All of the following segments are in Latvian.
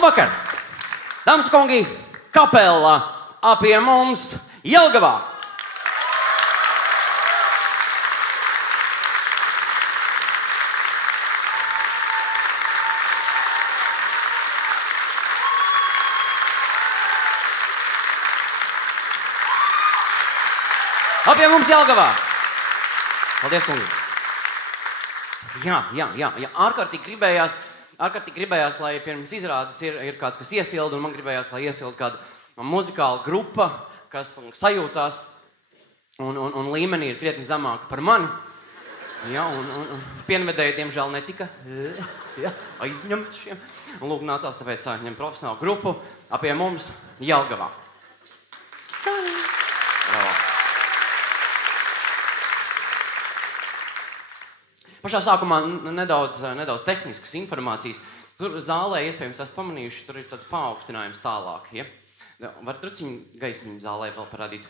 Labvakar! Dāmas un kungi, kapela pie mums Jelgavā! Pie mums Jelgavā! Paldies, kungi! Jā, ārkārtīgi gribējās, lai pirms izrādes ir kāds, kas iesilda, un man gribējās, lai iesilda kāda muzikāla grupa, kas sajūtās un līmenī ir krietni zemāka par mani. Jā, un pienvedēji, diemžēl, netika aizņemt šiem. Un lūk, nācās tāpēc ņemt profesionālu grupu pie mums Jelgavā. Bravo. Pašā sākumā nedaudz tehniskas informācijas. Tur zālē, iespējams, esat pamanījuši, tur ir tāds paaugstinājums tālāk. Ja? Var truciņu gaismiņu zālē vēl parādīt?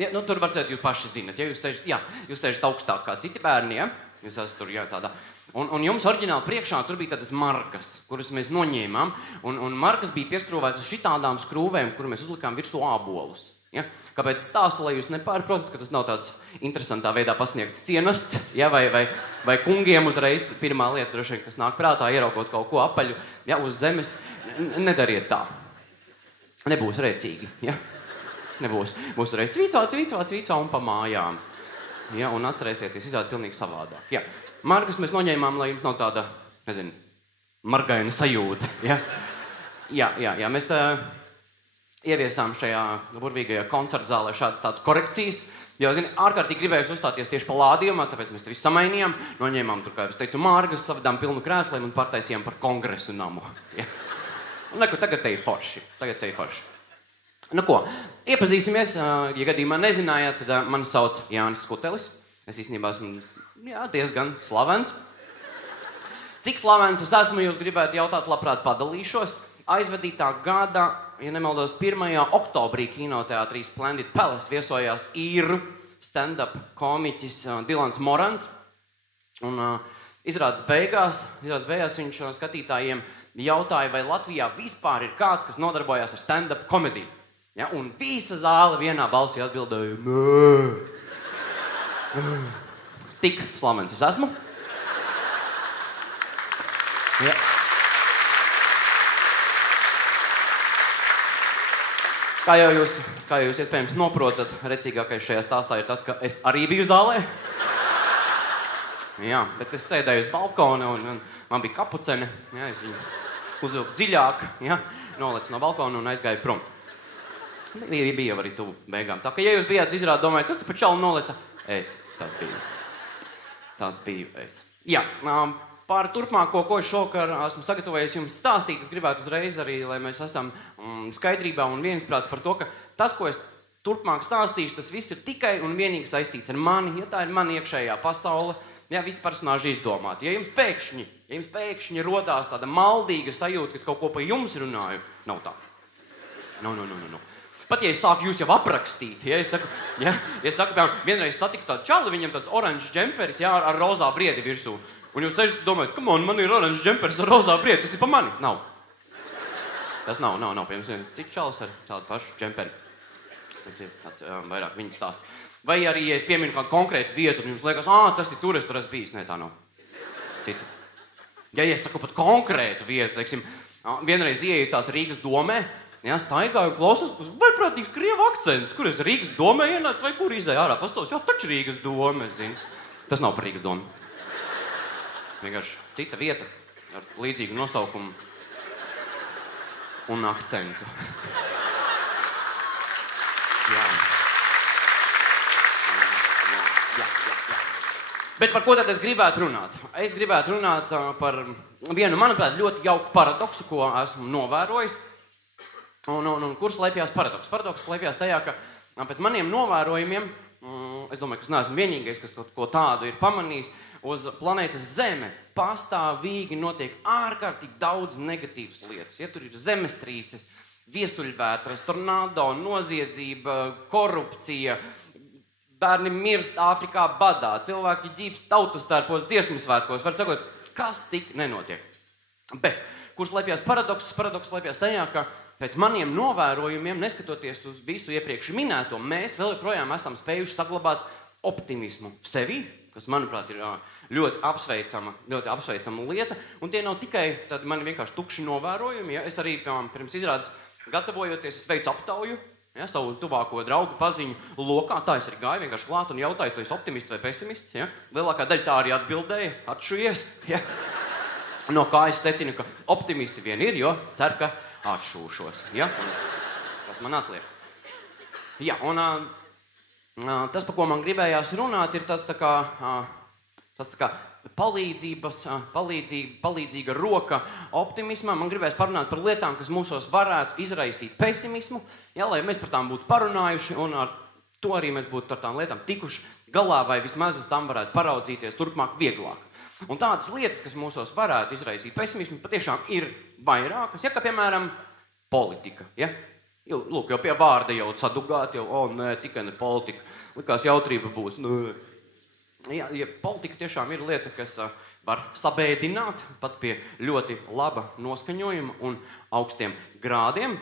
Ja, nu, tur varbūt jūs paši zinat. Ja? Jūs sēžat augstāk kā citi bērni. Ja? Jūs esat tur tādā. Un jums oriģināli priekšā tur bija tādas margas, kuras mēs noņēmām. Un margas bija pieskrūvētas šitādām skrūvēm, kur mēs uzlikām virsū ābolus. Ja? Kāpēc stāstu, lai jūs nepārprotat, ka tas nav tāds interesantā veidā pasniegts cienasts, ja? vai kungiem uzreiz pirmā lieta, droši vien, kas nāk prātā, ieraugot kaut ko apaļu, ja? Uz zemes, nedariet tā. Nebūs rēcīgi, ja? Nebūs. Būs uzreiz cvīcā un pa mājām. Ja? Un atcerēsieties, izrādi pilnīgi savādāk. Ja? Margas mēs noņēmām, lai jums nav tāda, nezinu, margaina sajūta. Ja? Jā, mēs ieviesām šajā burvīgajā koncerta zālē šādas tādas korekcijas. Jo, zini, ārkārtīgi gribējos uzstāties tieši pa lādījumā, tāpēc mēs te visu samainījām, noņēmām tur, kā es teicu, margas, savedām pilnu krēsliem un pārtaisījām par kongresu namu. Ja. Un neko, tagad te ir forši. Nu ko, iepazīsimies, ja gadījumā nezinājāt, tad mani sauc Jānis Skutelis. Es īstenībā esmu, diezgan slavens. Cik slavens es esmu, jūs gribētu jautāt, labprāt padalīšos. Aizvadītā gada, ja nemaldos, 1. oktobrī kinoteātrī Splendid Palace viesojās īru stand-up komiķis Dilans Morans. Un izrādes beigās viņš skatītājiem jautāja, vai Latvijā vispār ir kāds, kas nodarbojās ar stand-up komediju. Ja? Un visa zāle vienā balsī atbildēja, nē. Tik slavens es esmu. Ja. Kā jau jūs iespējams noprotat, recīgākais šajā stāstā ir tas, ka es arī biju zālē. Jā, bet es sēdēju uz balkona un man bija kapucene. Jā, es viņu uzvilku dziļāk, nolicu no balkona un aizgāju prom. Bija arī tuvu beigām. Tā ka, ja jūs bijāt izrādi, domājat, kas te pa čalu nolica? Tas biju es. Jā, par turpmāko, ko es šokar esmu sagatavojies jums stāstīt, es gribētu uzreiz arī, lai mēs esam skaidrībā un viensprāts par to, ka tas, ko es turpmāk stāstīšu, tas viss ir tikai un vienīgi saistīts ar mani, ja tā ir mana iekšējā pasaule, ja visi personāži izdomāti. Ja jums pēkšņi rodās tāda maldīga sajūta, ka es kaut ko pa jums runāju, nav tā. No. Pat ja es sāku jūs jau aprakstīt, es saku, piemēram, vienreiz satiku tādu čali, viņam tāds oranžs džemperis, ar rozā briedi virsū. Un jūs sēžat domājat, man ir oranžs džemperis ar rozā briedi, tas ir pa mani? Nav. Tas nav. Piemēram, cik čalis ar tādu pašu džemperi? Tas ir tāds vairāk viņa stāsts. Vai arī, ja es pieminu kādu konkrētu vietu, un jums liekas, tas ir tur, es esmu bijis. Nē, tā nav. Citu. Ja es saku pat konkrētu vietu, teiksim, vienreiz ieeju tāds Rīgas domē, staigāju un klausos, vaiprātīgs krievu akcents, kur es Rīgas domē ienācu, vai kur izēju ārā pastos, taču Rīgas dome, zini. Tas nav par Rīgas domu. Vienkārši cita vieta ar līdzīgu nosaukumu un akcentu. Jā. Bet par ko tad es gribētu runāt? Es gribētu runāt par vienu, manuprāt, ļoti jauku paradoksu, ko esmu novērojis. Un kur slēpjās paradoks? Paradoks slēpjās tajā, ka pēc maniem novērojumiem, es domāju, ka es neesmu vienīgais, kas kaut ko tādu ir pamanījis, uz planētas Zeme pastāvīgi notiek ārkārtīgi daudz negatīvas lietas. Ja tur ir zemestrīces, viesuļvētras, tornado, noziedzība, korupcija, bērni mirst Āfrikā badā, cilvēki ģības tautastērpos, dziesmu svētkos, var sakot, kas tik nenotiek. Bet, Kur slēpjas paradoks? Paradoks slēpjas tajā, ka pēc maniem novērojumiem, neskatoties uz visu iepriekš minēto, mēs vēl joprojām esam spējuši saglabāt optimismu sevi, kas, manuprāt, ir ļoti apsveicama lieta. Un tie nav tikai tādi mani vienkārši tukši novērojumi. Ja? Es arī, pirms izrādes gatavojoties, es veicu aptauju, ja, savu tuvāko draugu paziņu lokā. Tā es arī gāju vienkārši klāt un jautāju, tu esi optimists vai pesimists. Ja? Lielākā daļa tā arī atbildēja, atšujies. Ja? No kā es secinu, ka optimisti vien ir, jo cer, ka atšūšos. Ja? Tas man atliek. Ja, un tas, par ko man gribējās runāt, ir tāds tā kā palīdzīga roka optimismam. Man gribēs parunāt par lietām, kas mūsos varētu izraisīt pesimismu, ja, lai mēs par tām būtu parunājuši un ar to arī mēs būtu ar tām lietām tikuši galā vai vismaz uz tām varētu paraudzīties turpmāk vieglāk. Un tādas lietas, kas mūsos varētu izraisīt pesimismu, patiešām ir vairākas, ja, kā piemēram politika. Ja? Lūk, jau pie vārda jau sadugāt, nē, tikai ne politika. Likās jautrība būs. Ja politika tiešām ir lieta, kas var sabēdināt pat pie ļoti laba noskaņojuma un augstiem grādiem.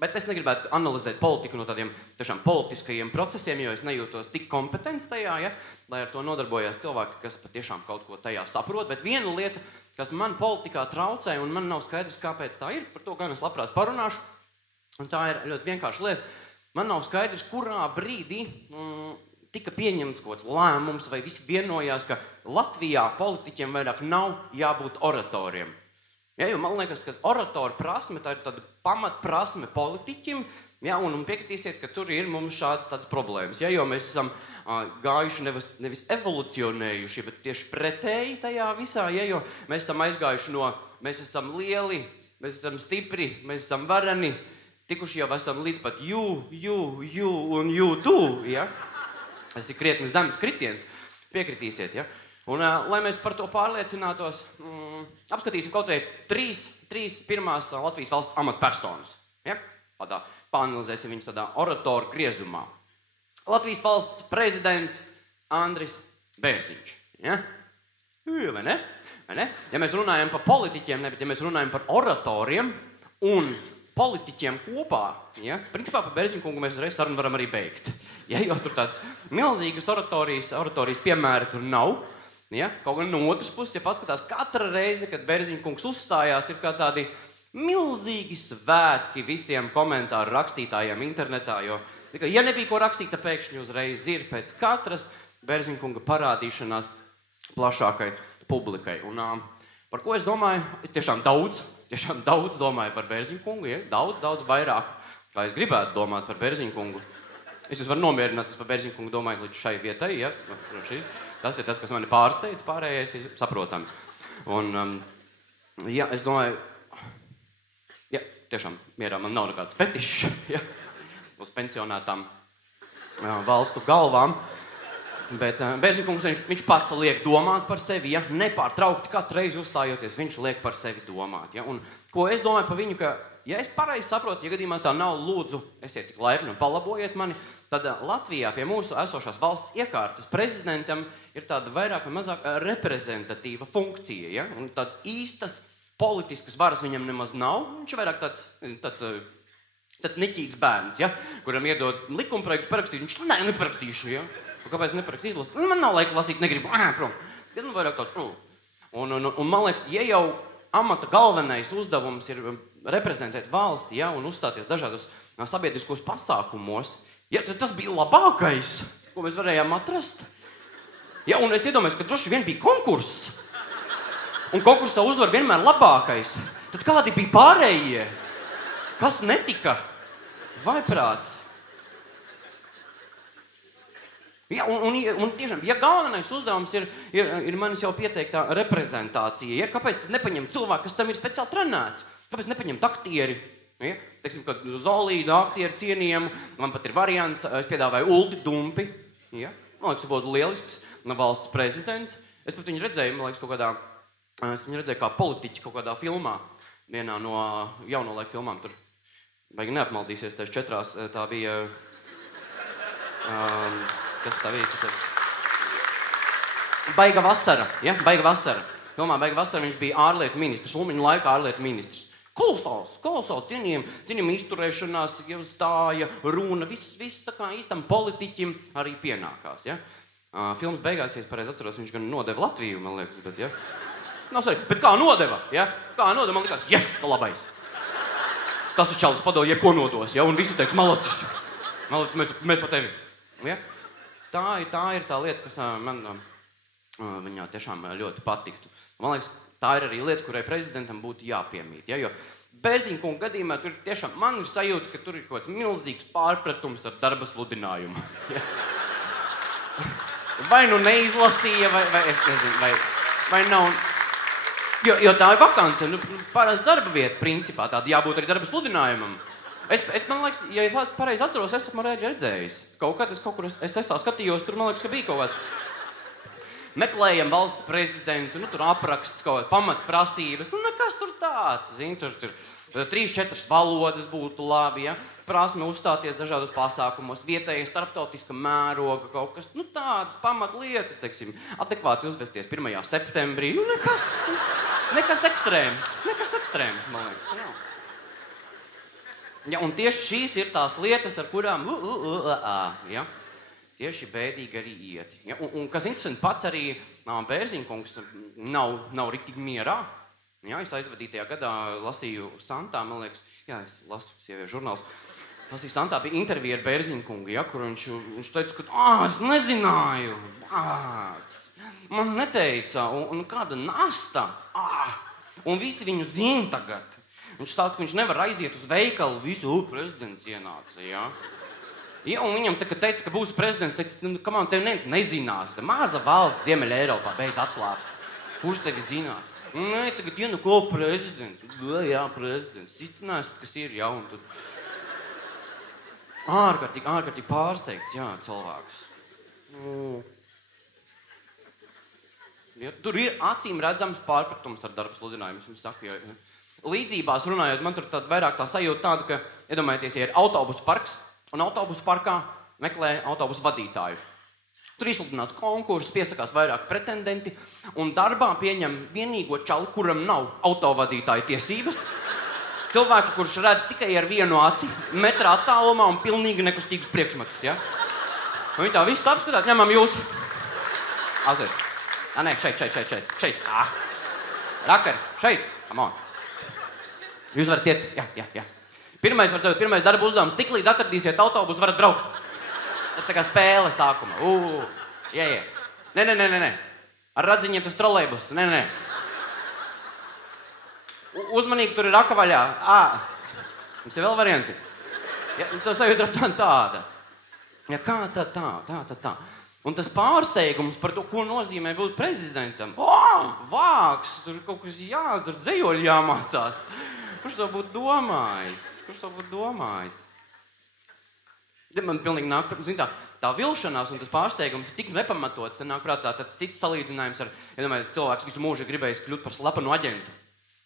Bet es negribētu analizēt politiku no tādiem tiešām politiskajiem procesiem, jo es nejūtos tik kompetents tajā, ja, lai ar to nodarbojās cilvēki, kas patiešām kaut ko tajā saprot. Bet viena lieta, kas man politikā traucē, un man nav skaidrs, kāpēc tā ir, par to gan es labprāt parunāšu, un tā ir ļoti vienkārša lieta. Man nav skaidrs, kurā brīdī tika pieņemts kaut kāds lēmums, vai visi vienojās, ka Latvijā politiķiem vairāk nav jābūt oratoriem. Ja, jo man liekas, ka oratora prasme, tā ir tāda pamatprasme politiķim, ja, un piekritīsiet, ka tur ir mums tādas problēmas, ja, jo mēs esam gājuši nevis evolucionējuši, bet tieši pretēji tajā visā, ja, jo mēs esam aizgājuši no, mēs esam lieli, mēs esam stipri, mēs esam vareni, tikuši jau esam līdz pat you un you too, ja. Tas ir krietni zemes kritiens, piekritīsiet, ja. Un, lai mēs par to pārliecinātos, apskatīsim kaut vai trīs pirmās Latvijas valsts amatpersonas. Ja? Pāanalizēsim viņus tādā oratoru griezumā. Latvijas valsts prezidents Andris Bērziņš. Ja? Vai ne? Ja mēs runājam par politiķiem, bet ja mēs runājam par oratoriem un politiķiem kopā, ja? Principā par Bērziņu kungu mēs reiz sarunu varam arī beigt. Ja? Jo tur tāds milzīgas oratorijas piemēri tur nav. Ja? Kaut gan no otras puses, ja paskatās, katra reize, kad Bērziņa kungs uzstājās, ir kā tādi milzīgi svētki visiem komentāru rakstītājiem internetā, jo, ja nebija ko rakstīt, tad pēkšņi uzreiz ir pēc katras Bērziņa kunga parādīšanās plašākai publikai. Un par ko es domāju? Es tiešām daudz domāju par Bērziņa kungu, ja? Daudz vairāk, kā es gribētu domāt par Bērziņa kungu. Es jūs varu nomierināt, es par Bērziņa kungu domāju līdz šai vietai, ja? Tas ir tas, kas mani pārsteidz, pārējais ir saprotami. Un, ja, es domāju, ja, tiešām mierā man nav nekāds fetišs, ja, uz pensionētām valstu galvām, bet Bērziņa kungs, viņš pats liek domāt par sevi, ja, nepārtraukti katru reizi uzstājoties, viņš liek par sevi domāt, ja, un ko es domāju par viņu, ka, ja es pareizi saprotu, ja gadījumā tā nav, lūdzu, esiet tik laipni un palabojiet mani, tad Latvijā pie mūsu esošās valsts iekārtas prezidentam ir tāda vairāk vai mazāk reprezentatīva funkcija, ja? Un tādas īstas politiskas varas viņam nemaz nav. Viņš ir vairāk tāds niķīgs bērns, ja? Kuram iedod likumprojektu parakstīt. Viņš neparakstīšu, ja? Kāpēc neparakstīt? Man nav laika lasīt, negribu. Prom. Tad vairāk tāds. Un man liekas, ja jau amata galvenais uzdevums ir reprezentēt valsti, ja? Un uzstāties dažādos sabiedriskos pasākumos, ja, tad tas bija labākais, ko mēs varējām atrast. Ja, un es iedomājos, ka droši vien bija konkurss. Un konkursā uzvar vienmēr labākais. Tad kādi bija pārējie? Kas netika? Vai prāts? Ja, un tiešām, ja galvenais uzdevums ir manis jau pieteiktā reprezentācija, ja, kāpēc tad nepaņemt cilvēku, kas tam ir speciāli trenēts? Kāpēc nepaņemt aktieri? Ja? Teiksim, ka Zolīdu aktieri cienījumu, man pat ir variants, es piedāvāju Uldi Dumpi. Ja? Man liekas, būtu lielisks valsts prezidents. Es pat viņu redzēju, man liekas, es viņu redzēju kā politiķi kaut kādā filmā, vienā no jauno laiku filmām. Tur baigi neapmaldīsies, tās 4, tā bija, kas tā bija? Baiga vasara, ja? Baiga vasara. Filmā Beigu vasara viņš bija ārlietu ministrs, Ulmiņa laika ārlietu ministrs. Kolosāls, cienījama izturēšanās, jau stāja, runa, viss tā kā īstam politiķim arī pienākās, ja? Filmas beigās, ja es pareizi atceros, viņš gan nodeva Latviju, man liekas, bet, ja? Nav svarīgi, bet kā nodeva, ja? Kā nodeva, man liekas, ka labais. Tas ir čalis padoja, jebko nodos, ja? Un visi teiks, malacis, mēs pa tevi, ja? Tā ir tā lieta, kas man viņā tiešām ļoti patiktu. Man liekas, tā ir arī lieta, kurai prezidentam būtu jāpiemīt, ja? Jo Bērziņkunga gadījumā tur tiešām man ir sajūta, ka tur ir kaut kāds milzīgs pārpratums ar darba sludinājumu. Ja? Vai nu neizlasīja, vai es nezinu, vai nav. Jo tā ir vakance, parasti darba vieta principā, tāda jābūt arī darba sludinājumam. Man liekas, ja es pareizi atceros, es esmu redzējis. Kaut kur es tā skatījos, tur man liekas, ka bija kaut kāds. Meklējam valsts prezidentu, tur apraksts kaut kāda pamatprasības, nekas tur tāds, zini, tur 3-4 valodas būtu labi, ja? Prasme uzstāties dažādos pasākumos, vietēji starptautiska mēroga, kaut kas, tādas pamatlietas, teiksim, adekvāti uzvesties 1. septembrī, nekas ekstrēms, man liekas, jā. Ja, un tieši šīs ir tās lietas, ar kurām, ja? Tieši bēdīgi arī iet. Ja? Un kas interesanti, pats arī Bērziņkungs nav riktīgi mierā. Ja? Es aizvadītajā gadā lasīju Santā, man liekas, jā, es lasu sieviešu žurnāls. Lasīju Santā bija intervija ar Bērziņkungu, ja? Kur viņš teica, ka, es nezināju, man neteica, un kāda nasta, un visi viņu zina tagad. Viņš stāsta, ka viņš nevar aiziet uz veikalu, visu prezidents ienāca, ja? Ja, un viņam teica, ka būs prezidents, teica, kamā, tev nezinās, te maza valsts Ziemeļa Eiropā beidz atslāpst. Kurš tevi zinās? Nē, tagad ko prezidents? Jā, prezidents. Izcinās, kas ir, ja, un tad ārkārtīgi pārsteigts, jā, cilvēks. Ja, tur ir acīm redzams pārpratums ar darba sludinājumu, es jums saku, ja. Līdzībās runājot, man tur vairāk tā sajūta tāda, ka, iedomājieties, ja ir autobusu parks, un autobusu parkā meklē autobusu vadītāju. Tur izsludināts konkurss, piesakās vairāk pretendenti, un darbā pieņem vienīgo čali, kuram nav autovadītāja tiesības. Cilvēku, kurš redz tikai ar vienu aci, metra attālumā un pilnīgi nekustīgus priekšmetus, ja? Un viņi tā visus apskatāt, ņemam jūs. Aiziet. Nē, šeit. Rakaris, šeit, come on. Jūs varat iet, jā. Pirmais darba uzdevums, tik līdz atradīsiet autobusu, varat braukt. Tas tā kā spēle sākuma. Jā. Nē. Ar radziņiem tas trolejbus. Nē. Uzmanīgi, tur ir raka vaļā. Mums ir vēl varianti. Ja, tas sajūta tāda. Ja, kā tā. Un tas pārsteigums par to, ko nozīmē būt prezidentam. Vāks, tur kaut kas tur dzejoļi jāmācās. Kurš to būtu domājis? Man pilnīgi nāk, zin tā vilšanās un tas pārsteigums ir tik nepamatots, nāk prātā tāds cits salīdzinājums ar, cilvēks visu mūžu gribējis kļūt par slepenu aģentu.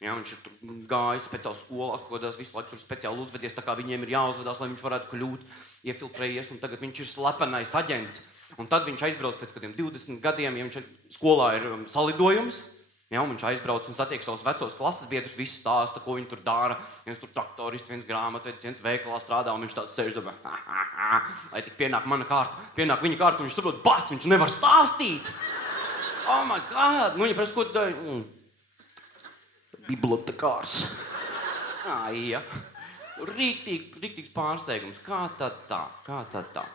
Ja, viņš ir tur gājis speciāli skolās, kodās visu laiku tur speciāli uzvedies, tā kā viņiem ir jāuzvedās, lai viņš varētu kļūt, iefiltrējies, un tagad viņš ir slepenais aģents. Un tad viņš aizbrauc pēc kādiem 20 gadiem, ja viņš skolā ir salidojums, ja, un viņš aizbrauc un satiek savus vecos klases biedrus, visi stāsta, ko viņi tur dara. Viens tur traktorists, viens grāmatvedis, viens veikalā strādā, un viņš tāds sēž domā, lai tik pienāk mana kārta, pienāk viņa kārta, un viņš saprot, bats, viņš nevar stāstīt. Oh my God! Nu, viņa prasa, ko tu dari? Bibliotekārs. Jā. Rīktīgs pārsteigums. Kā tad tā?